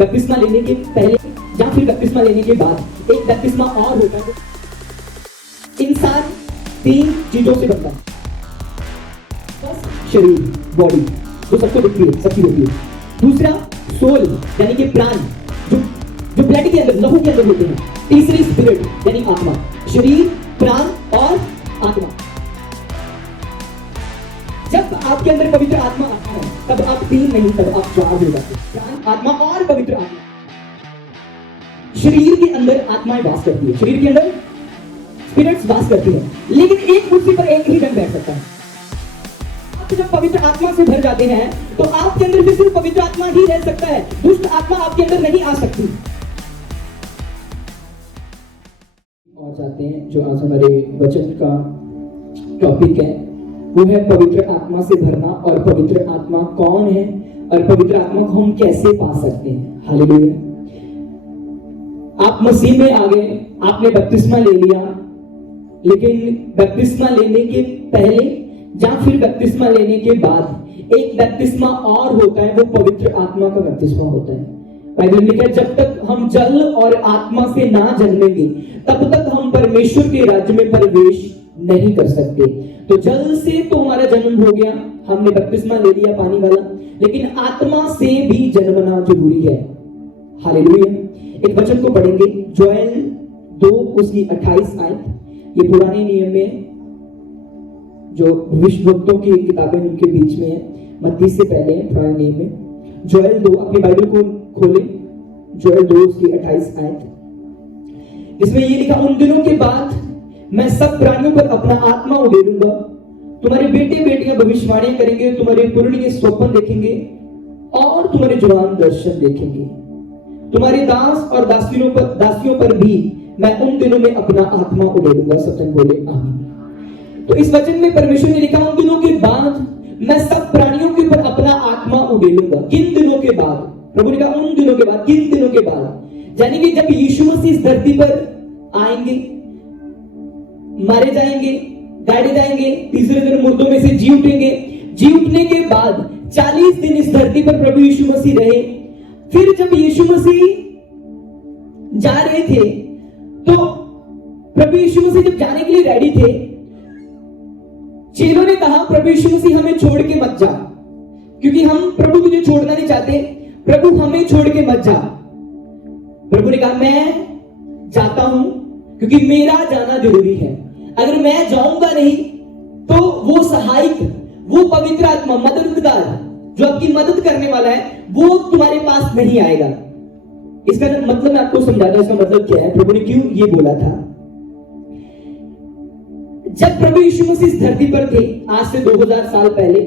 बपतिस्मा लेने के पहले या फिर बपतिस्मा लेने के बाद एक बपतिस्मा और होता है। इंसान 3 चीजों से बनता है। शरीर, बॉडी, जो सबको दिखती है, सबकी होती है। दूसरा सोल, यानी कि प्राण, जो ब्लड के अंदर, लहू के अंदर होते हैं। तीसरी स्पिरिट, यानी आत्मा। शरीर, प्राण और आत्मा। जब आपके अंदर पवित्र आत्मा आता है तब आप 3 नहीं, तब आप 4 हो जाते हैं। प्राण, आत्मा और पवित्र आत्मा। शरीर के अंदर आत्माएं वास करती है, शरीर के अंदर स्पिरिट्स वास करती है, लेकिन एक कुर्सी पर एक ही जन बैठ सकता है। आप जब पवित्र आत्मा से भर जाते हैं तो आपके अंदर भी सिर्फ पवित्र आत्मा ही रह सकता है, दुष्ट आत्मा आपके अंदर नहीं आ सकती। और चाहते हैं जो आज हमारे वचन का टॉपिक है वो है पवित्र आत्मा से भरना, और पवित्र आत्मा कौन है और पवित्र आत्मा को हम कैसे पा सकते हैं। हालेलुया। आप मसीह में आ गए, आपने बपतिस्मा ले लिया, लेकिन बपतिस्मा लेने के पहले या फिर बपतिस्मा लेने के बाद एक बपतिस्मा और होता है, वो पवित्र आत्मा का बपतिस्मा होता है। बाइबल में लिखा है, जब तक हम जल और आत्मा से ना जन्मेंगे तब तक हम परमेश्वर के राज्य में प्रवेश नहीं कर सकते। तो जल से तो हमारा जन्म हो गया, हमने बपतिस्मा ले लिया पानी वाला, लेकिन आत्मा से भी जन्मना जरूरी है। हालेलुया। एक वचन को पढ़ेंगे, जोएल 2 उसकी 28 आयत। ये पुराने नियम में जो भविष्यवक्तों की किताबें उनके बीच में है, मत्ती से पहले है पुराने नियम में। जोएल 2, अपनी बाइबल को खोले, जोएल 2 उसकी 28 आयत। इसमें ये लिखा, उन दिनों के बाद मैं सब प्राणियों पर अपना आत्मा उड़ेलूंगा, तुम्हारे बेटे बेटियां भविष्यवाणी करेंगे, तुम्हारे पुरनिये स्वप्न देखेंगे और तुम्हारे जवान दर्शन देखेंगे। तुम्हारे दास और दासियों पर भी मैं उन दिनों में अपना आत्मा उड़ेलूंगा। सब बोले आमीन। तो इस वचन में परमेश्वर ने लिखा, उन दिनों के बाद मैं सब प्राणियों के ऊपर अपना आत्मा उड़ेलूंगा। किन दिनों के बाद? प्रभु ने कहा उन दिनों के बाद। किन दिनों के बाद? यानी कि जब यीशु मसीह इस धरती पर आएंगे, मारे जाएंगे, गाड़े जाएंगे, तीसरे दिन मुर्दों में से जी उठेंगे। जी उठने के बाद 40 दिन इस धरती पर प्रभु यीशु मसीह रहे। फिर जब यीशु मसीह जा रहे थे तो प्रभु यीशु मसीह जब जाने के लिए रेडी थे, चेलों ने कहा, प्रभु यीशु मसीह हमें छोड़ के मत जा, क्योंकि हम प्रभु तुझे छोड़ना नहीं चाहते, प्रभु हमें छोड़ के मत जा। प्रभु ने कहा, मैं जाता हूं क्योंकि मेरा जाना जरूरी है। अगर मैं जाऊंगा नहीं तो वो सहायक, वो पवित्र आत्मा, मददगार, जो आपकी मदद करने वाला है, वो तुम्हारे पास नहीं आएगा। इसका मतलब मैं आपको समझाता हूं, इसका मतलब क्या है, प्रभु ने क्यों ये बोला था। जब प्रभु यीशु मसीह इस धरती पर थे, आज से 2000 साल पहले,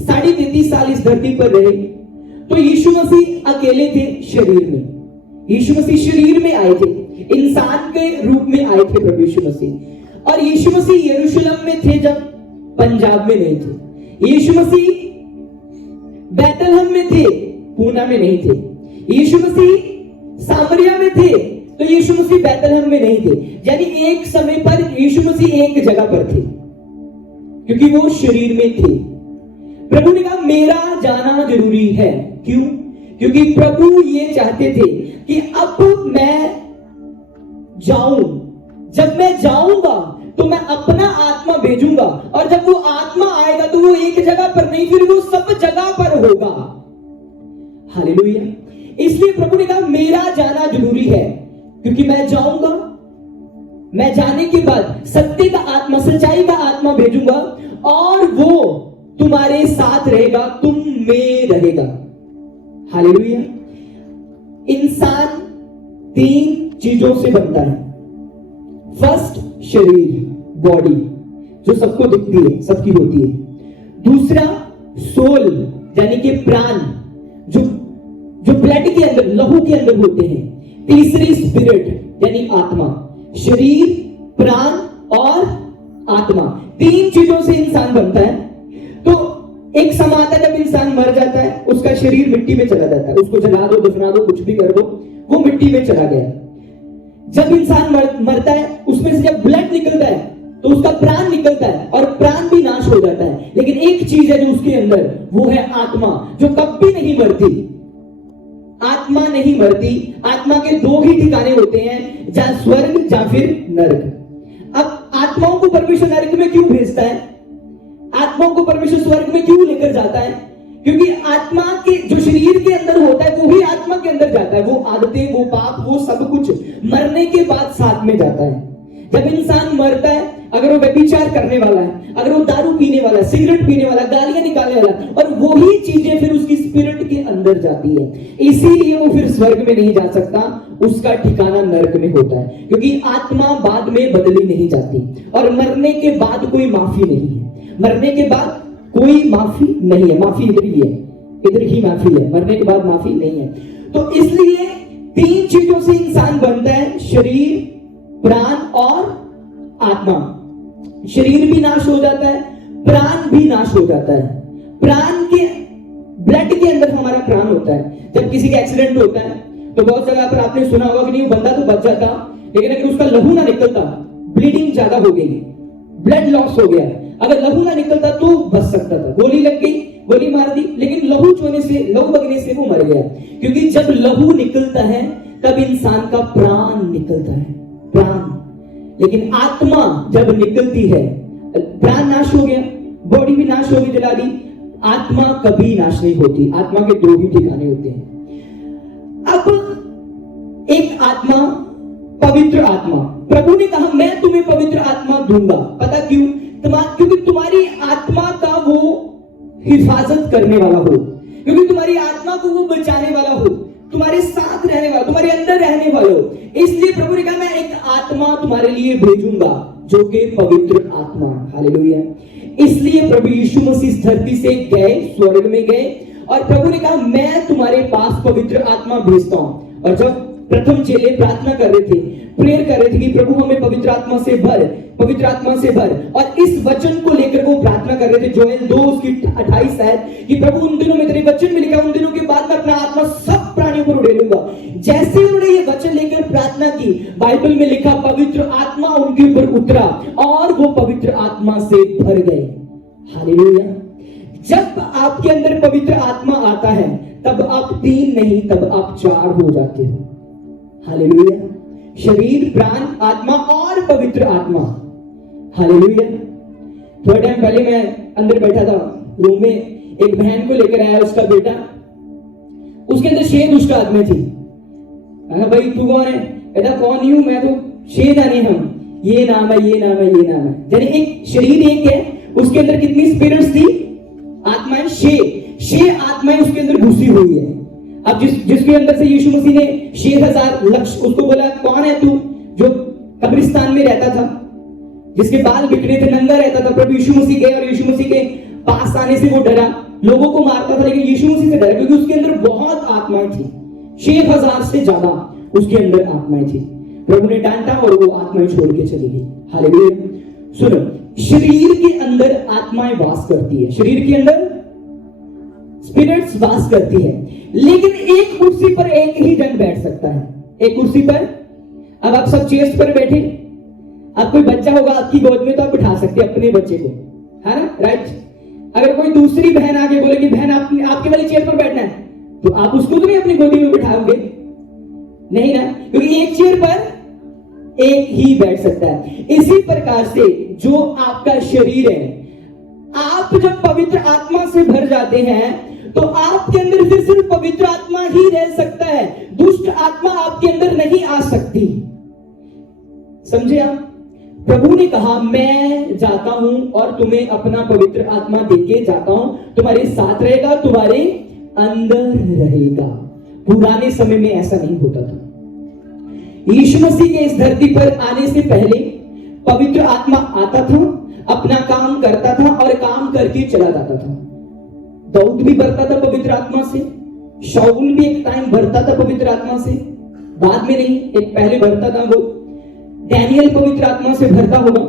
33.5 साल इस धरती पर रहे, तो यीशु मसीह अकेले थे शरीर में। यीशु मसीह शरीर में आए थे, इंसान के रूप में आए थे प्रभु यीशु मसीह। और यीशु मसीह यरूशलेम में थे जब पंजाब में नहीं थे। यीशु मसीह बैतलहम में थे, पूना में नहीं थे। यीशु मसीह सामरिया में थे, तो यीशु मसीह बैतलहम में नहीं थे। यानी एक समय पर यीशु मसीह एक जगह पर थे, क्योंकि वो शरीर में थे। प्रभु ने कहा मेरा जाना जरूरी है। क्यों? क्योंकि प्रभु ये चाहते थे कि अब मैं जाऊं, जब मैं जाऊंगा तो मैं अपना आत्मा भेजूंगा, और जब वो आत्मा आएगा तो वो एक जगह पर नहीं, फिर वो सब जगह पर होगा। हालेलुया। इसलिए प्रभु ने कहा मेरा जाना जरूरी है, क्योंकि मैं जाऊंगा, मैं जाने के बाद सत्य का आत्मा, सच्चाई का आत्मा भेजूंगा, और वो तुम्हारे साथ रहेगा, तुम में रहेगा। हालेलुया। इंसान 3 चीजों से बनता है। फर्स्ट, शरीर, बॉडी, जो सबको दिखती है, सबकी होती है। दूसरा, सोल, यानी कि प्राण, जो ब्लड के अंदर, लहू के अंदर होते हैं। तीसरी, स्पिरिट, यानी आत्मा। शरीर, प्राण और आत्मा, 3 चीजों से इंसान बनता है। तो एक समय आता है जब इंसान मर जाता है, उसका शरीर मिट्टी में चला जाता है, उसको जला दो, दफना दो, कुछ भी कर दो, वो मिट्टी में चला गया। जब इंसान मरता है, उसमें से जब ब्लड निकलता है तो उसका प्राण निकलता है, और प्राण भी नाश हो जाता है। लेकिन एक चीज है जो उसके अंदर, वो है आत्मा, जो कभी नहीं मरती। आत्मा नहीं मरती, आत्मा के दो ही ठिकाने होते हैं, या स्वर्ग या फिर नरक। अब आत्माओं को परमेश्वर नरक में क्यों भेजता है, आत्माओं को परमेश्वर स्वर्ग में क्यों लेकर जाता है? क्योंकि आत्मा के जो शरीर के अंदर होता है वो ही आत्मा के अंदर जाता है, वो आदतें, वो पाप, वो सब कुछ मरने के बाद साथ में जाता है। जब इंसान मरता है, अगर वो व्यभिचार करने वाला है, अगर वो दारू पीने वाला है, सिगरेट पीने वाला, गालियां निकालने वाला, और वही चीजें फिर उसकी स्पिरिट के अंदर जाती है, इसीलिए वो फिर स्वर्ग में नहीं जा सकता, उसका ठिकाना नरक में होता है। क्योंकि आत्मा बाद में बदली नहीं जाती, और मरने के बाद कोई माफी नहीं है, मरने के बाद कोई माफी नहीं है, माफी इधर ही है, इधर ही माफी है, मरने के बाद माफी नहीं है। तो इसलिए तीन चीजों से इंसान बनता है, शरीर, प्राण और आत्मा। शरीर भी नाश हो जाता है, प्राण भी नाश हो जाता है। प्राण के ब्लड के अंदर हमारा प्राण होता है। जब किसी का एक्सीडेंट होता है तो बहुत जगह पर आपने सुना होगा कि नहीं, बंदा तो बच जाता, लेकिन अगर उसका लहू ना निकलता, ब्लीडिंग ज्यादा हो गई, ब्लड लॉस हो गया, अगर लहू ना निकलता तो बच सकता था, गोली लग गई, गोली मार दी, लेकिन लहू चोने से, लहू बगने से वो मर गया। क्योंकि जब लहू निकलता है तब इंसान का प्राण निकलता है, प्राण। लेकिन आत्मा जब निकलती है, प्राण नाश हो गया, बॉडी भी नाश हो गई, जला दी, आत्मा कभी नाश नहीं होती। आत्मा के दो ही ठिकाने होते हैं। अब एक आत्मा, पवित्र आत्मा, प्रभु ने कहा मैं तुम्हें पवित्र आत्मा दूंगा। पता क्यों? क्योंकि तुम्हारी आत्मा का वो हिफाजत करने वाला हो, क्योंकि तुम्हारी आत्मा को वो बचाने वाला हो, तुम्हारे साथ रहने वाला, तुम्हारे अंदर रहने वाला हो। इसलिए प्रभु ने कहा मैं एक आत्मा तुम्हारे लिए भेजूंगा जो कि पवित्र आत्मा। हालेलुया। इसलिए प्रभु यीशु मसीह इस धरती से गए, स्वर्ग में गए, और प्रभु ने कहा मैं तुम्हारे पास पवित्र आत्मा भेजता हूं। और जब प्रथम चेले प्रार्थना कर रहे थे, प्रेयर कर रहे थे कि प्रभु हमें पवित्र आत्मा से भर, पवित्र आत्मा से भर, और इस वचन को लेकर वो प्रार्थना कर रहे थे, जोएल 2 उसकी 28 है कि प्रभु उन दिनों में तेरे वचन में लिखा, उन दिनों के बाद मैं अपना आत्मा सब प्राणियों पर उड़ेलूंगा। जैसे उन्होंने ये वचन लेकर प्रार्थना की, बाइबल में लिखा पवित्र आत्मा उनके ऊपर उतरा और वो पवित्र आत्मा से भर गए। हालेलुया। जब आपके अंदर पवित्र आत्मा आता है तब आप 3 नहीं, तब आप 4 हो जाते हो। हालेलुया। शरीर, प्राण, आत्मा और पवित्र आत्मा। हालेलुया। थोड़ा टाइम पहले मैं अंदर बैठा था रूम में, एक बहन को लेकर आया उसका बेटा, उसके अंदर 6 दुष्ट आत्मा थी। मैंने भाई तू कौन है? कहता कौन ही हूं मैं, तो 6 जाने हम, ये नाम है, ये नाम है, ये नाम है। यानी एक शरीर एक है, उसके अंदर कितनी स्पिरिट्स थी? आत्माएं 6 आत्माएं उसके अंदर घुसी हुई है। अब जिसके अंदर से यीशु मसीह ने 6000 लक्ष्य, उसको बोला कौन है तू, जो कब्रिस्तान में रहता था, जिसके बाल बिखरे थे, नंगा रहता था। प्रभु यीशु मसीह गए और यीशु मसीह के पास आने से वो डरा, लोगों को मारता था, लेकिन यीशु मसीह से डरा क्योंकि उसके अंदर बहुत आत्माएं थी, 6000 से ज्यादा उसके अंदर आत्माएं थी। प्रभु ने डांटा और वो आत्माएं छोड़ के चली गई। हालेलुया। सुनो, शरीर के अंदर आत्माएं वास करती है, शरीर के अंदर स्पिरिट्स वास करती है, लेकिन एक कुर्सी पर एक ही जन बैठ सकता है। एक कुर्सी पर, अब आप सब चेयर्स पर बैठे, अब कोई बच्चा होगा आपकी गोद में तो आप बिठा सकते हैं अपने बच्चे को, है ना, राइट। अगर कोई दूसरी बहन आके बोले कि बहन आपके वाली चेयर पर बैठना है, तो आप उसको तो नहीं अपनी गोदी में बिठाओगे, नहीं ना, क्योंकि एक चेयर पर एक ही बैठ सकता है। इसी प्रकार से जो आपका शरीर है, आप जब पवित्र आत्मा से भर जाते हैं तो आपके अंदर फिर सिर्फ पवित्र आत्मा ही रह सकता है, दुष्ट आत्मा आपके अंदर नहीं आ सकती। समझे आप? प्रभु ने कहा मैं जाता हूं और तुम्हें अपना पवित्र आत्मा देके जाता हूं, तुम्हारे साथ रहेगा, तुम्हारे अंदर रहेगा। पुराने समय में ऐसा नहीं होता था। यीशु मसीह के इस धरती पर आने से पहले पवित्र आत्मा आता था, अपना काम करता था और काम करके चला जाता था। दाऊद भी भरता था पवित्र आत्मा से, शाऊल भी एक टाइम भरता था पवित्र आत्मा से, बाद में नहीं, एक पहले भरता था वो। डैनियल पवित्र आत्मा से भरता होगा,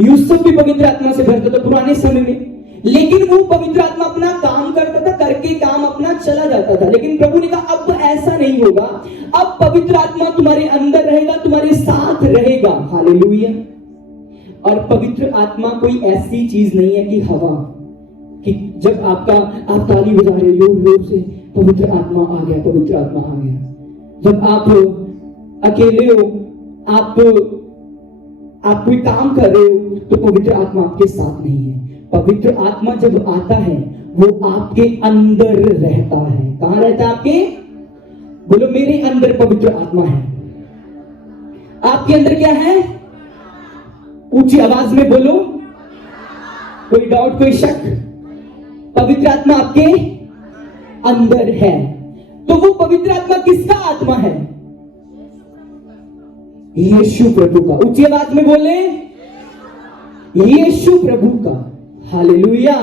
यूसुफ भी पवित्र आत्मा से भरता था पुराने समय में, लेकिन वो पवित्र आत्मा अपना काम करता था, करके काम अपना चला जाता था। लेकिन प्रभु ने कहा अब ऐसा नहीं होगा, अब पवित्र आत्मा तुम्हारे अंदर रहेगा, तुम्हारे साथ रहेगा। हालेलुया। और पवित्र आत्मा कोई ऐसी चीज नहीं है कि हवा, कि जब आप ताली बजा रहे हो जोर जोर से, पवित्र आत्मा आ गया, पवित्र आत्मा आ गया। जब आप अकेले हो, आप कोई काम कर रहे हो, तो पवित्र आत्मा आपके साथ नहीं है। पवित्र आत्मा जब आता है वो आपके अंदर रहता है। कहां रहता है? आपके, बोलो मेरे अंदर पवित्र आत्मा है। आपके अंदर क्या है? ऊंची आवाज में बोलो, कोई डाउट, कोई शक? पवित्र आत्मा आपके अंदर है। तो वो पवित्र आत्मा किसका आत्मा है? यीशु प्रभु का। ऊंची आवाज में बोले, यीशु प्रभु का। हालेलुया।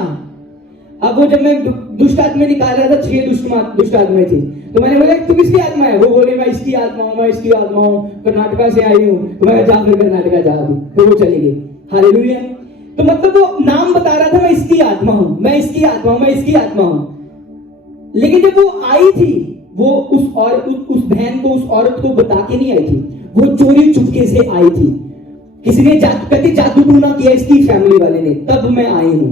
अब वो जब मैं दुष्ट आत्मा निकाल रहा था, 6 दुष्ट आत्माएं थी, तो मैंने बोला तू किसकी आत्मा है? वो बोले मैं इसकी आत्मा हूं, मैं इसकी आत्मा हूं, कर्नाटका से आई हूं। तो मैं जा फिर कर्नाटका जा अभी, तो वो चली गई। हालेलुया। तो मतलब वो नाम बता रहा था, मैं इसकी आत्मा हूं, मैं इसकी आत्मा हूं, मैं इसकी आत्मा हूं। लेकिन जब वो आई थी, वो उस बहन को, उस औरत को बता के नहीं आई थी, वो चोरी चुपके से आई थी। किसी ने जादू टूना किया इसकी फैमिली वाले ने, तब मैं आई हूं।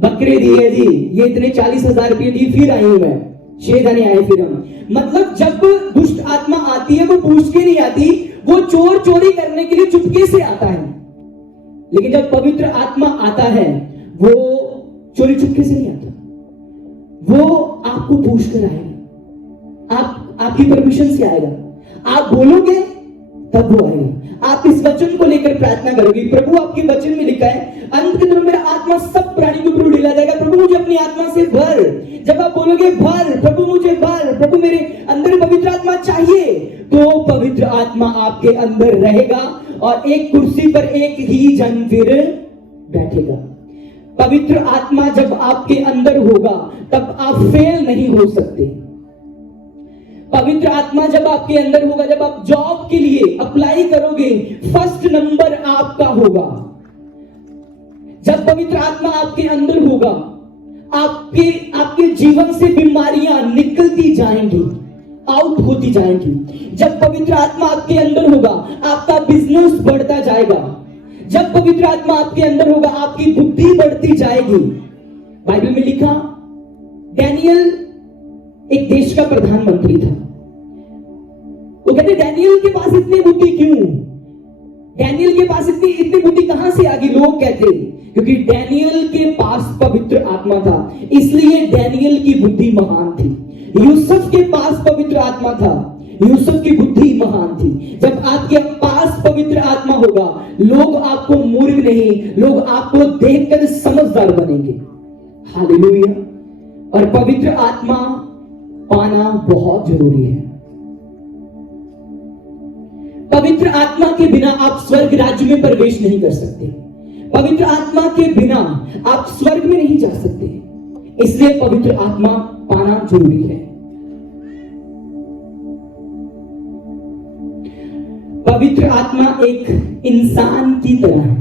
बकरे दिए जी, ये इतने 40,000 रुपये दिए, फिर आई हूं मैं। 6 जने आए फिर हम। मतलब जब दुष्ट आत्मा आती है वो पूछ के नहीं आती, वो चोरी करने के लिए चुपके से आता है। लेकिन जब पवित्र आत्मा आता है वो चोरी चुपके से नहीं आता, वो आपको पूछ कर आएगा, आपकी परमिशन से आएगा। आप बोलोगे तब वो आएगा। आप इस वचन को लेकर प्रार्थना करोगे। प्रभु आपके वचन में लिखा है, अंत के दिनों मेरा आत्मा सब प्राणी के ऊपर उड़ेला जाएगा। प्रभु मुझे अपनी आत्मा से भर। जब आप बोलोगे भर, प्रभु मुझे भर, प्रभु मेरे अंदर पवित्र आत्मा चाहिए, तो पवित्र आत्मा आपके अंदर रहेगा और एक कुर्सी पर एक ही जन फिर बैठेगा। पवित्र आत्मा जब आपके अंदर होगा तब आप फेल नहीं हो सकते। पवित्र आत्मा जब आपके अंदर होगा, जब आप जॉब के लिए अप्लाई करोगे, फर्स्ट नंबर आपका होगा। जब पवित्र आत्मा आपके अंदर होगा, आपके जीवन से बीमारियां निकलती जाएंगी, आउट होती जाएंगी। जब पवित्र आत्मा आपके अंदर होगा, आपका बिजनेस बढ़ता जाएगा। जब पवित्र आत्मा आपके अंदर होगा, आपकी बुद्धि बढ़ती जाएगी। बाइबल में लिखा, डैनियल एक देश का प्रधानमंत्री था। वो कहते डैनियल के पास इतनी बुद्धि क्यों? डैनियल के पास इतनी बुद्धि कहां से आ गई? लोग कहते क्योंकि डैनियल के पास पवित्र आत्मा था, इसलिए डैनियल की बुद्धि महान थी। यूसुफ के पास पवित्र आत्मा था, यूसुफ की बुद्धि महान थी। जब आपके पास पवित्र आत्मा होगा, लोग आपको मूर्ख नहीं, लोग आपको देखकर समझदार बनेंगे। हालेलुया। और पवित्र आत्मा पाना बहुत जरूरी है। पवित्र आत्मा के बिना आप स्वर्ग राज्य में प्रवेश नहीं कर सकते। पवित्र आत्मा के बिना आप स्वर्ग में नहीं जा सकते। इसलिए पवित्र आत्मा पाना जरूरी है। पवित्र आत्मा एक इंसान की तरह है।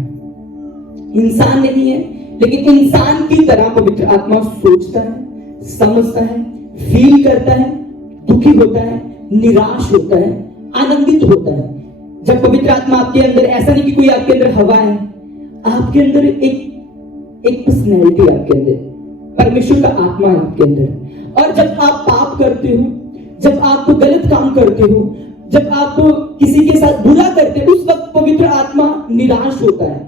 इंसान नहीं है, लेकिन इंसान की तरह पवित्र आत्मा सोचता है, समझता है, फील करता है, दुखी होता है, निराश होता है, आनंदित होता है। जब पवित्र आत्मा आपके अंदर, ऐसा नहीं कि कोई आपके अंदर हवा है, आपके अंदर एक पर्सनैलिटी, आपके अंदर परमेश्वर का आत्मा है आपके अंदर। और जब आप पाप करते हो, जब आप गलत काम करते हो, जब आप किसी के साथ बुरा करते हो, उस वक्त पवित्र आत्मा निराश होता है।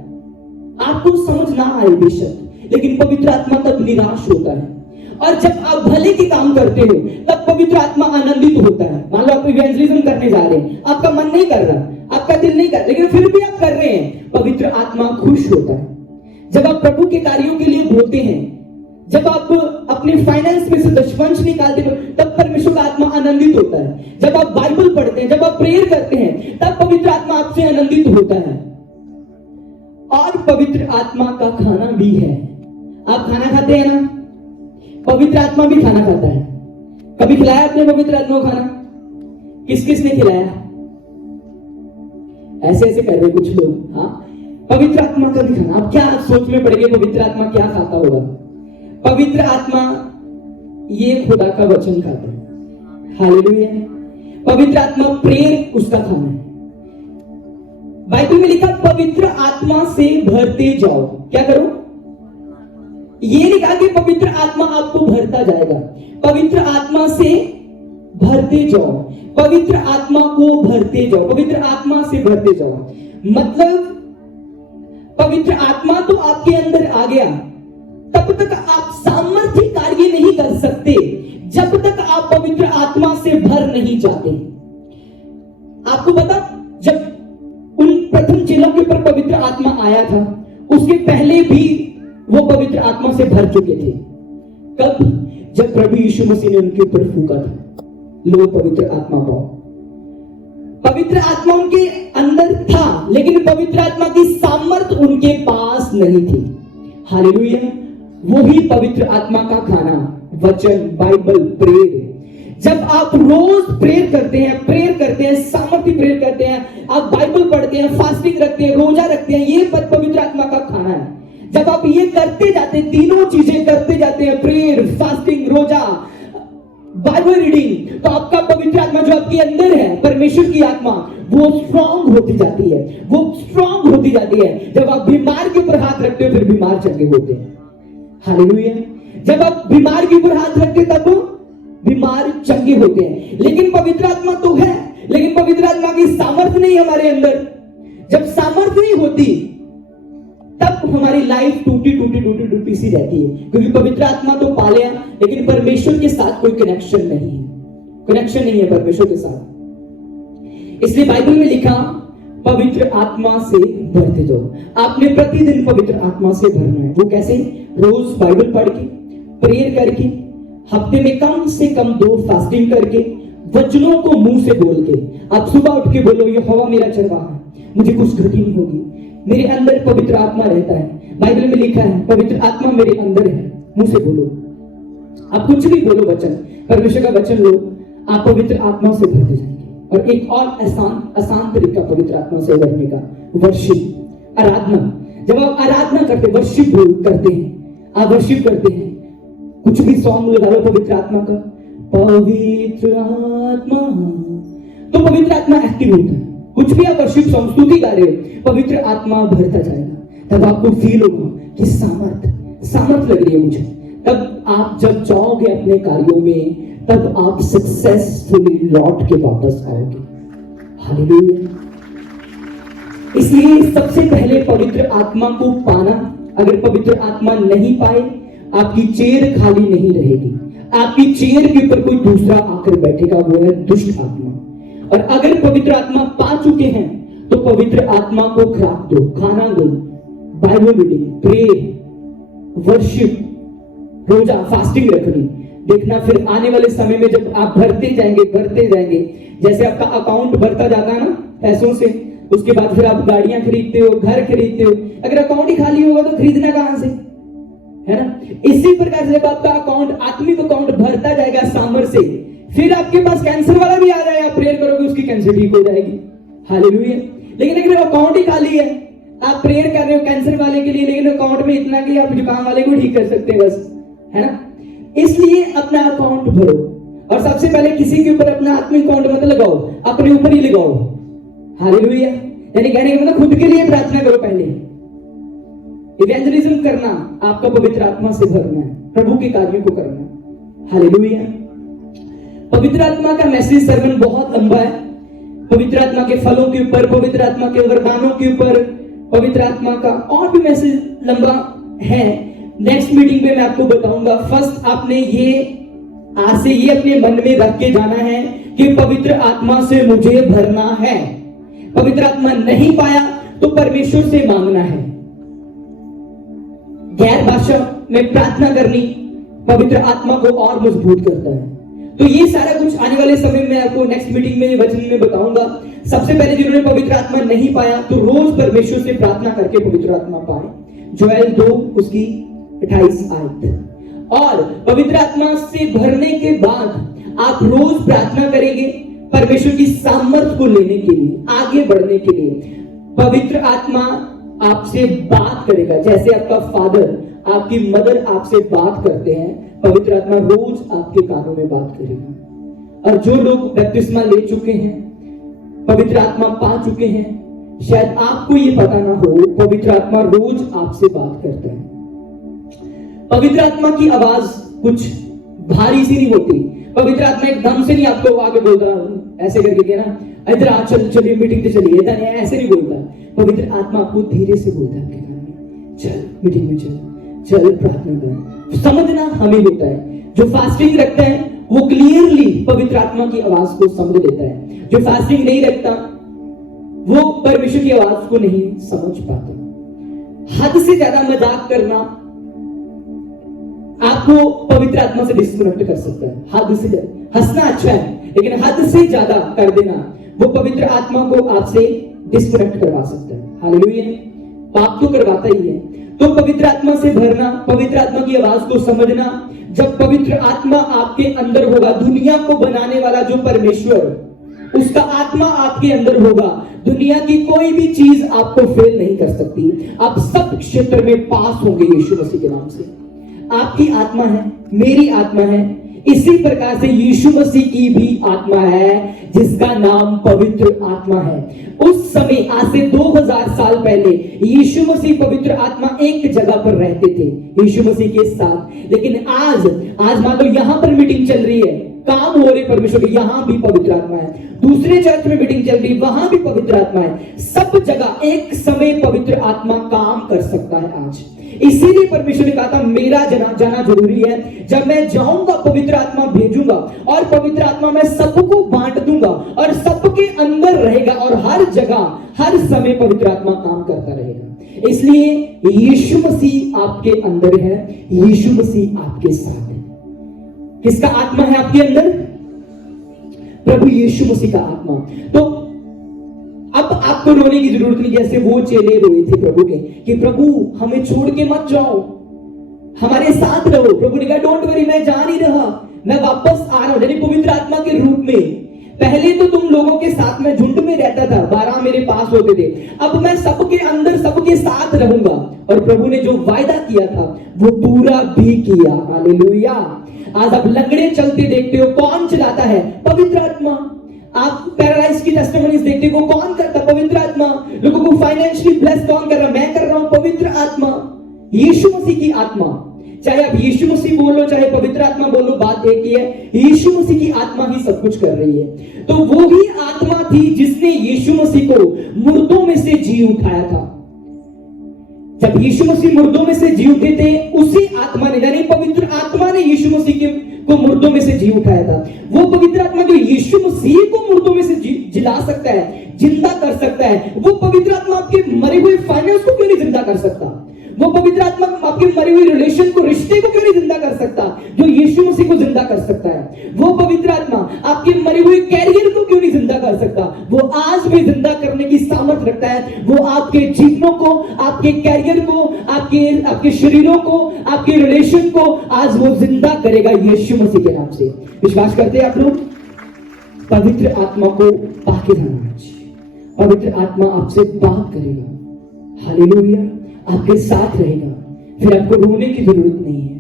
आपको समझ ना आए बेशक, लेकिन पवित्र आत्मा तब निराश होता है। और जब आप भले के काम करते हो, तब पवित्र आत्मा आनंदित होता है। मान लो आप इवेंजलिज्म करने जा रहे हैं, आपका मन नहीं कर रहा, आपका दिल नहीं कर, लेकिन फिर भी आप कर रहे हैं, पवित्र आत्मा खुश होता है। जब आप प्रभु के कार्यों के लिए बोलते हैं, जब आप अपने फाइनेंस में से दशवंश निकालते हो, तब परमेश्वर का आत्मा आनंदित होता है। जब आप बाइबल पढ़ते हैं, जब आप प्रेयर करते हैं, तब पवित्र आत्मा आपसे आनंदित होता है। और पवित्र आत्मा का खाना भी है। आप खाना खाते हैं ना, पवित्र आत्मा भी खाना खाता है। कभी खिलाया आपने पवित्र आत्मा को खाना? किस किस ने खिलाया? ऐसे ऐसे कर रहे कुछ लोग। हाँ, पवित्र आत्मा का भी खाना। अब क्या सोच में पड़ गए पवित्र आत्मा क्या खाता होगा? पवित्र आत्मा ये खुदा का वचन खाता है। हालेलुया। पवित्र आत्मा प्रेयर उसका खाना है। बाइबल में लिखा पवित्र आत्मा से भरते जाओ। क्या करो? ये नहीं कहा कि पवित्र आत्मा आपको भरता जाएगा। पवित्र आत्मा से भरते जाओ, पवित्र आत्मा को भरते जाओ, पवित्र आत्मा से भरते जाओ। मतलब पवित्र आत्मा तो आपके अंदर आ गया, तब तक आप सामर्थ्य कार्य नहीं कर सकते जब तक आप पवित्र आत्मा से भर नहीं जाते। आपको पता, जब उन प्रथम चेलों के ऊपर पवित्र आत्मा आया था, उसके पहले भी वो पवित्र आत्मा से भर चुके थे। कब? जब प्रभु यीशु मसीह ने उनके ऊपर फूंका था, लो पवित्र आत्मा पाओ। पवित्र आत्मा उनके अंदर था, लेकिन पवित्र आत्मा की सामर्थ उनके पास नहीं थी। हालेलुया। वही पवित्र आत्मा का खाना, वचन, बाइबल, प्रेयर। जब आप रोज प्रेयर करते हैं, सामर्थ्य प्रेयर करते हैं, आप बाइबल पढ़ते हैं, फास्टिंग रखते हैं, रोजा रखते हैं, ये पवित्र आत्मा का खाना है। जब आप ये करते जाते हैं, तीनों चीजें करते जाते हैं, प्रेयर, फास्टिंग, रोजा, बाइबल रीडिंग, तो आपका पवित्र आत्मा जो आपके अंदर है, परमेश्वर की आत्मा, वो स्ट्रांग होती जाती है, वो स्ट्रांग होती जाती है। जब आप बीमार के ऊपर हाथ रखते हो, फिर बीमार चंगे होते हैं। हालेलुया। जब आप बीमार के ऊपर हाथ रखते तब वो बीमार चंगे होते हैं। लेकिन पवित्र आत्मा तो है, लेकिन पवित्र आत्मा की सामर्थ्य नहीं हमारे अंदर। जब सामर्थ्य नहीं होती, तब हमारी लाइफ टूटी सी रहती है, क्योंकि पवित्र आत्मा तो पा लिया, लेकिन परमेश्वर के साथ कोई कनेक्शन नहीं है, कनेक्शन नहीं है परमेश्वर के साथ। इसलिए बाइबल में लिखा, पवित्र आत्मा से भरते जाओ। आपने प्रतिदिन पवित्र आत्मा से भरना है। वो कैसे? रोज बाइबल पढ़ के, प्रेयर करके, हफ्ते में कम से कम 2 फास्टिंग करके, वचनों को मुंह से बोल के। आप सुबह उठ के बोलो, यहोवा मेरा चरवाहा है, मुझे कुछ गति नहीं होगी, मेरे अंदर पवित्र आत्मा रहता है। बाइबल में लिखा है, पवित्र आत्मा मेरे अंदर है। मुंह से बोलो, आप कुछ भी बोलो, वचन, परमेश्वर का वचन लो, आप पवित्र आत्मा से भरते जाएंगे। और एक और आसान तरीका पवित्र आत्मा से भरने का, वर्शिप, आराधना। जब आप आराधना करते, वर्शिप करते हैं, आप वर्शिप करते हैं, कुछ भी सॉन्ग लगा लो पवित्र आत्मा का, पवित्र आत्मा, तो पवित्र आत्मा एक्टिव होता है। कुछ भी आप वर्शिप सॉन्ग, स्तुति गा रहे हो, पवित्र आत्मा भरता जाएगा। तब आपको फील होगा कि सामर्थ लग रही है मुझे। तब आप जब जाओगे अपने कार्यों में, तब आप सक्सेसफुली लौट के वापस आओगे। हालेलुया। इसलिए सबसे पहले पवित्र आत्मा को पाना। अगर पवित्र आत्मा नहीं पाए, आपकी चेयर खाली नहीं रहेगी, आपकी चेयर के ऊपर कोई दूसरा आकर बैठेगा, वो है दुष्ट आत्मा। और अगर पवित्र आत्मा पा चुके हैं, तो पवित्र आत्मा को खुराक दो, खाना दो, बाइबल रीडिंग, प्रेयर, वर्शिप, रोजा, फास्टिंग रखनी। देखना फिर आने वाले समय में जब आप भरते जाएंगे, जैसे आपका अकाउंट भरता जाता है ना पैसों से, उसके बाद फिर आप गाड़ियां खरीदते हो, घर खरीदते हो। अगर अकाउंट ही खाली होगा तो खरीदना कहां से, है ना? इसी प्रकार से जब आपका अकाउंट, आत्मिक अकाउंट भरता जाएगा सामर्थ्य से, फिर आपके पास कैंसर वाला भी आ जाएगा, आप प्रेयर करोगे उसकी कैंसर ठीक हो जाएगी। हालेलुया। लेकिन अगर अकाउंट ही खाली है, आप प्रेयर कर रहे हो कैंसर वाले के लिए, लेकिन अकाउंट में इतना कि आप जुकाम वाले को ठीक कर सकते हैं बस, है ना? इसलिए अपना अकाउंट भरो। और सबसे पहले किसी के ऊपर अपना आत्मिक अकाउंट मत लगाओ, अपने ऊपर ही लगाओ। हालेलुया। यानी कहने का मतलब खुद के लिए प्रार्थना करो। पहले इवेंजलिज्म करना आपका पवित्र आत्मा से भरना है, प्रभु के कार्यों को करना। हालेलुया। पवित्र आत्मा का मैसेज सर्मन बहुत लंबा है। पवित्र आत्मा के फलों के ऊपर, पवित्र आत्मा के वरदानों के ऊपर, पवित्र आत्मा का और भी मैसेज लंबा है। नेक्स्ट मीटिंग में मैं आपको बताऊंगा। फर्स्ट आपने ये आज से ये अपने मन में रख के जाना है कि पवित्र आत्मा से मुझे भरना है। पवित्र आत्मा नहीं पाया तो परमेश्वर से मांगना है। गैर भाषा में प्रार्थना करनी पवित्र आत्मा को और मजबूत करता है। तो ये सारा कुछ आने वाले समय में आपको नेक्स्ट मीटिंग में वचन में बताऊंगा। सबसे पहले जिन्होंने पवित्र आत्मा नहीं पाया तो रोज परमेश्वर से प्रार्थना करके पवित्र आत्मा पाए। जोएल 2 उसकी 28 आयत। और पवित्र आत्मा से भरने के बाद आप रोज प्रार्थना करेंगे परमेश्वर की सामर्थ को लेने के लिए, आगे बढ़ने के लिए। पवित्र आत्मा आपसे बात करेगा, जैसे आपका फादर, आपकी मदर आपसे बात करते हैं, पवित्र आत्मा रोज आपके कानों में बात करेगा। और जो लोग बपतिस्मा ले चुके हैं, पवित्र आत्मा पा चुके हैं, शायद आपको ये पता ना हो, पवित्र आत्मा रोज आपसे बात करता है। पवित्र आत्मा की आवाज कुछ भारी सी नहीं होती। पवित्र आत्मा एकदम से नहीं आपको आगे बोलता ऐसे करके के ना, इधर आ चल, चलिए मीटिंग पे चलिए, इधर नहीं, ऐसे नहीं बोलता। पवित्र आत्मा आपको धीरे से बोलता है आपके कान में, चल मीटिंग में चल, चल प्रार्थना कर। समझना हमें होता है। जो फास्टिंग रखता है वो क्लियरली पवित्र आत्मा की आवाज को समझ लेता है। जो फास्टिंग नहीं रखता वो परमेश्वर की आवाज को नहीं समझ पाता। हद से ज्यादा मजाक करना आपको पवित्र आत्मा से डिस्कनेक्ट कर सकता है। हद से ज्यादा हंसना अच्छा है, लेकिन हद से ज्यादा कर देना वो पवित्र आत्मा को आपसे डिस्कनेक्ट करवा सकता है। हालेलुया। पाप तो करवाता ही है। तो पवित्र आत्मा से भरना, पवित्र आत्मा की आवाज को समझना। जब पवित्र आत्मा आपके अंदर होगा, दुनिया को बनाने वाला जो परमेश्वर, उसका आत्मा आपके अंदर होगा, दुनिया की कोई भी चीज आपको फेल नहीं कर सकती। आप सब क्षेत्र में पास होंगे यीशु मसीह के नाम से। आपकी आत्मा है, मेरी आत्मा है, इसी प्रकार से यीशु मसीह की भी आत्मा है जिसका नाम पवित्र आत्मा है। उस समय आज से 2000 साल पहले यीशु मसीह पवित्र आत्मा एक जगह पर रहते थे यीशु मसीह के साथ। लेकिन आज मान लो यहां पर मीटिंग चल रही है, काम हो रहे परमेश्वर की, यहां भी पवित्र आत्मा है। दूसरे चर्च में मीटिंग चल रही, वहां भी पवित्र आत्मा है। सब जगह एक समय पवित्र आत्मा काम कर सकता है आज। इसीलिए परमेश्वर ने कहा था मेरा जाना जरूरी है। जब मैं जाऊंगा पवित्र आत्मा भेजूंगा, और पवित्र आत्मा मैं सबको बांट दूंगा और सबके अंदर रहेगा, और हर जगह हर समय पवित्र आत्मा काम करता रहेगा। इसलिए यीशु मसीह आपके अंदर है, यीशु मसीह आपके साथ है। किसका आत्मा है आपके अंदर? प्रभु यीशु मसीह का आत्मा। तो अब आपको रोने की जरूरत नहीं, जैसे वो चेले रोए थे प्रभु के कि प्रभु हमें छोड़ के मत जाओ, हमारे साथ रहो। प्रभु ने कहा डोंट वरी, मैं जा नहीं रहा, मैं वापस आ रहा हूं, यानी पवित्र आत्मा के रूप में। पहले तो तुम लोगों के साथ में झुंड में रहता था, 12 मेरे पास होते थे, अब मैं सबके अंदर सबके साथ रहूंगा। और प्रभु ने जो वायदा किया था वो पूरा भी किया। हालेलुया। आज आप लंगड़े चलते देखते हो, कौन चलाता है? पवित्र आत्मा। आप पैरालाइज की टेस्टिमोनीज देखते हो, कौन करता? पवित्र आत्मा। लोगों को फाइनेंशियली ब्लेस कौन कर रहा है? मैं कर रहा हूं, पवित्र आत्मा, यीशु मसीह की आत्मा। चाहे आप यीशु मसीह बोल लो, चाहे पवित्र आत्मा बोलो, बात एक ही है, यीशु मसीह की आत्मा ही सब कुछ कर रही है। तो वो ही आत्मा थी जिसने यीशु मसीह को मुर्दों में से जी उठाया था। जब यीशु मसीह मुर्दों में से जी उठे थे, उसी आत्मा ने, यानी पवित्र आत्मा ने यीशु मसीह को मुर्दों में से जी उठाया था। वो पवित्र आत्मा जो यीशु मसीह को मुर्दों में से जिला सकता है, जिंदा कर सकता है, वो पवित्र आत्मा आपके मरे हुए फाइनेंस को क्यों नहीं जिंदा कर सकता? वो पवित्र आत्मा आपके मरे हुए रिलेशन को, रिश्ते को क्यों नहीं जिंदा कर सकता जो यीशु मसीह को जिंदा कर सकता है? वो पवित्र आत्मा आपके मरे हुए कैरियर को क्यों नहीं जिंदा कर सकता? वो आज भी जिंदा करने की सामर्थ्य रखता है। वो आपके जीवनों को, आपके कैरियर को, आपके शरीरों को, आपके रिलेशन को आज वो जिंदा करेगा यीशु मसीह के नाम से। विश्वास करते हैं आप लोग? पवित्र आत्मा को पाके जाना चाहिए। पवित्र आत्मा आपसे बात करेगा, हालेलुया, आपके साथ रहेगा। फिर आपको रोने की जरूरत नहीं है,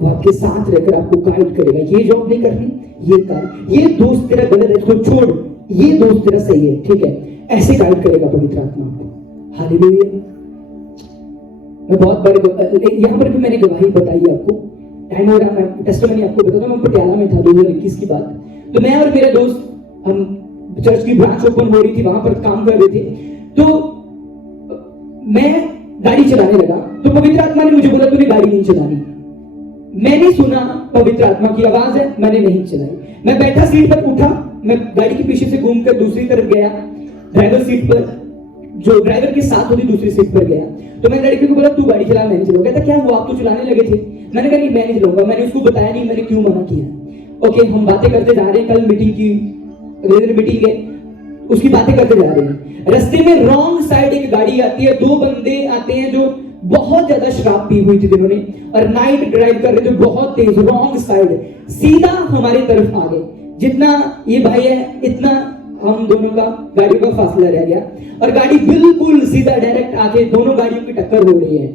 वो आपके साथ रहकर आपको गाइड करेगा। ये जॉब नहीं करनी, ये कर, ये दोस्त तेरा गलत है इसको छोड़, ये दोस्त तेरा सही है, ठीक है, ऐसे गाइड करेगा पवित्र आत्मा आपको। हालेलुया। मैं बहुत बड़े यहां पर भी मैंने गवाही बताई आपको, टाइम हो रहा, मैं टेस्टिमनी आपको बताता हूं। मैं पटियाला में था 2021 की बात। तो मैं और मेरा दोस्त, हम चर्च की ब्रांच ओपन हो रही थी, वहां पर काम कर रहे थे। तो मैं गाड़ी चलाने लगा, तो पवित्र आत्मा ने मुझे बोला तूने गाड़ी नहीं चलानी। मैंने सुना पवित्र आत्मा की आवाज है, मैंने नहीं चलाई। मैं बैठा सीट पर उठा, मैं गाड़ी के पीछे से घूमकर दूसरी तरफ गया, ड्राइवर सीट पर, जो ड्राइवर के साथ होती दूसरी सीट पर गया। तो मैं लड़के को बोला तू गाड़ी चला, मैं नहीं चलाऊंगा। कहता क्या हुआ, आप तो चलाने लगे थे। मैंने कहा नहीं मैं नहीं चलाऊंगा। मैंने उसको बताया नहीं मैंने क्यों मना किया। ओके, हम बातें करते जा रहे हैं, कल मीटिंग की, अगले दिन मीटिंग है, उसकी बातें करते जा रहे हैं। रास्ते में रॉन्ग साइड एक गाड़ी आती है, 2 बंदे आते हैं जो बहुत ज्यादा शराब पी हुई थी जिन्होंने, और नाइट ड्राइव कर रहे थे बहुत तेज, रॉन्ग साइड सीधा हमारी तरफ आ गए। जितना ये भाई है इतना हम दोनों का गाड़ियों का फासला रह गया, और गाड़ी बिल्कुल सीधा डायरेक्ट आके दोनों गाड़ियों की टक्कर हो रही है।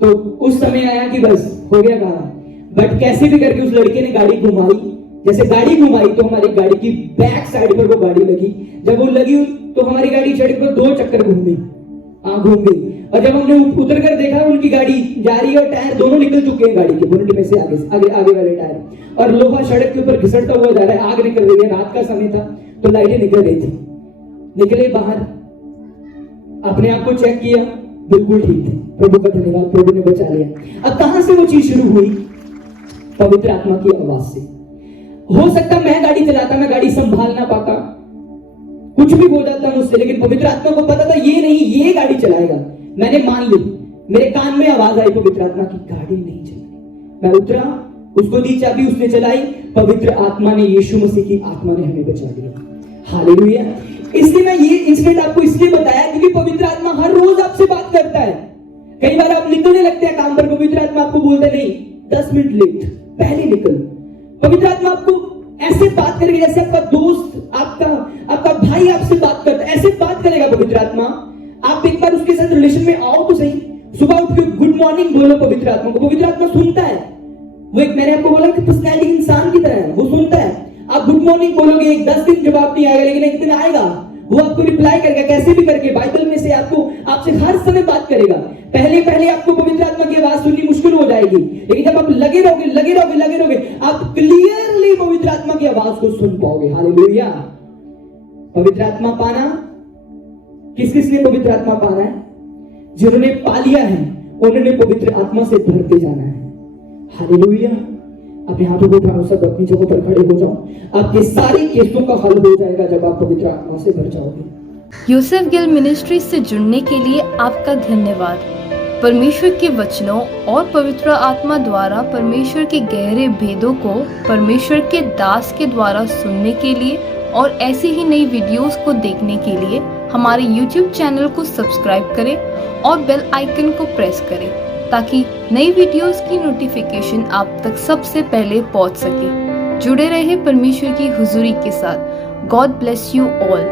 तो उस समय आया कि बस हो गया काम, बट कैसे भी करके उस लड़के ने गाड़ी घुमाई। जैसे गाड़ी घुमाई तो हमारी गाड़ी की बैक साइड पर वो गाड़ी लगी। जब वो लगी तो हमारी गाड़ी सड़क पर 2 चक्कर घूमी, आंख घूम गई। और जब हमने उतर कर देखा उनकी गाड़ी जा रही है और टायर दोनों निकल चुके हैं गाड़ी के बोनट में से, आगे वाले टायर, और लोहा सड़क के ऊपर घिसटता हुआ जा रहा है। आग निकल रही है, रात का समय था तो लाइटें निकल रही थी। निकले बाहर, अपने आप को चेक किया, बिल्कुल ठीक थे। प्रभु का धन्यवाद, प्रभु ने बचा लिया। अब कहां से वो चीज शुरू हुई? पवित्र आत्मा की आवाज से। हो सकता मैं गाड़ी चलाता, मैं गाड़ी संभाल ना पाता, कुछ भी हो जाता मुझसे, लेकिन पवित्र आत्मा को पता था ये नहीं, ये गाड़ी चलाएगा। मैंने मान ली, मेरे कान में आवाज आई पवित्र आत्मा की, गाड़ी नहीं चलानी। मैं उतरा, उसको दी चाबी, उसने चलाई। पवित्र आत्मा ने, यीशु मसीह की आत्मा ने हमें बचा लिया। हालेलुया। इसलिए मैं ये इंसिडेंट आपको इसलिए बताया क्योंकि पवित्र आत्मा हर रोज आपसे बात करता है। कई बार आप निकलने लगते हैं काम पर, पवित्र आत्मा आपको बोलता नहीं 10 मिनट लेट, पहले निकल। पवित्र आत्मा आपको ऐसे बात करेगी जैसे आपका दोस्त, आपका भाई आपसे बात करता है, ऐसे बात करेगा पवित्र आत्मा। आप एक बार उसके साथ रिलेशन में आओ तो सही। सुबह उठ के गुड मॉर्निंग बोलो पवित्र आत्मा को, पवित्र आत्मा सुनता है। वो एक, मैंने आपको बोला कि पर्सनैलिटी इंसान की तरह है, वो सुनता है। आप गुड मॉर्निंग बोलोगे, एक 10 दिन जवाब नहीं आएगा, लेकिन एक दिन आएगा, वो आपको रिप्लाई करेगा, कैसे भी करके बाइबल में से आपसे हर समय बात करेगा। पहले आपको पवित्र आत्मा की आवाज सुननी मुश्किल हो जाएगी, लेकिन जब आप लगे रहोगे, आप क्लियरली पवित्र आत्मा की आवाज को सुन पाओगे। हालेलुया। पवित्र आत्मा पाना, किस ने पवित्र आत्मा पाना है? जिन्होंने पा लिया है उन्होंने पवित्र आत्मा से भरते जाना है। हालेलुया। अपने हाथों को उठाओ, सब अपनी जगहों पर खड़े हो जाओ। आपके सारे केसों का हल हो जाएगा जब आप पवित्र आत्मा से भर जाओगे। यूसुफ गिल मिनिस्ट्री से जुड़ने के लिए आपका धन्यवाद। परमेश्वर के वचनों और पवित्र आत्मा द्वारा परमेश्वर के गहरे भेदों को परमेश्वर के दास के द्वारा सुनने के लिए और ऐसी ही नई वीडियोस को देखने के लिए हमारे YouTube चैनल को सब्सक्राइब करें और बेल आइकन को प्रेस करें ताकि नई वीडियोस की नोटिफिकेशन आप तक सबसे पहले पहुंच सके। जुड़े रहे परमेश्वर की हुजूरी के साथ। God bless you all.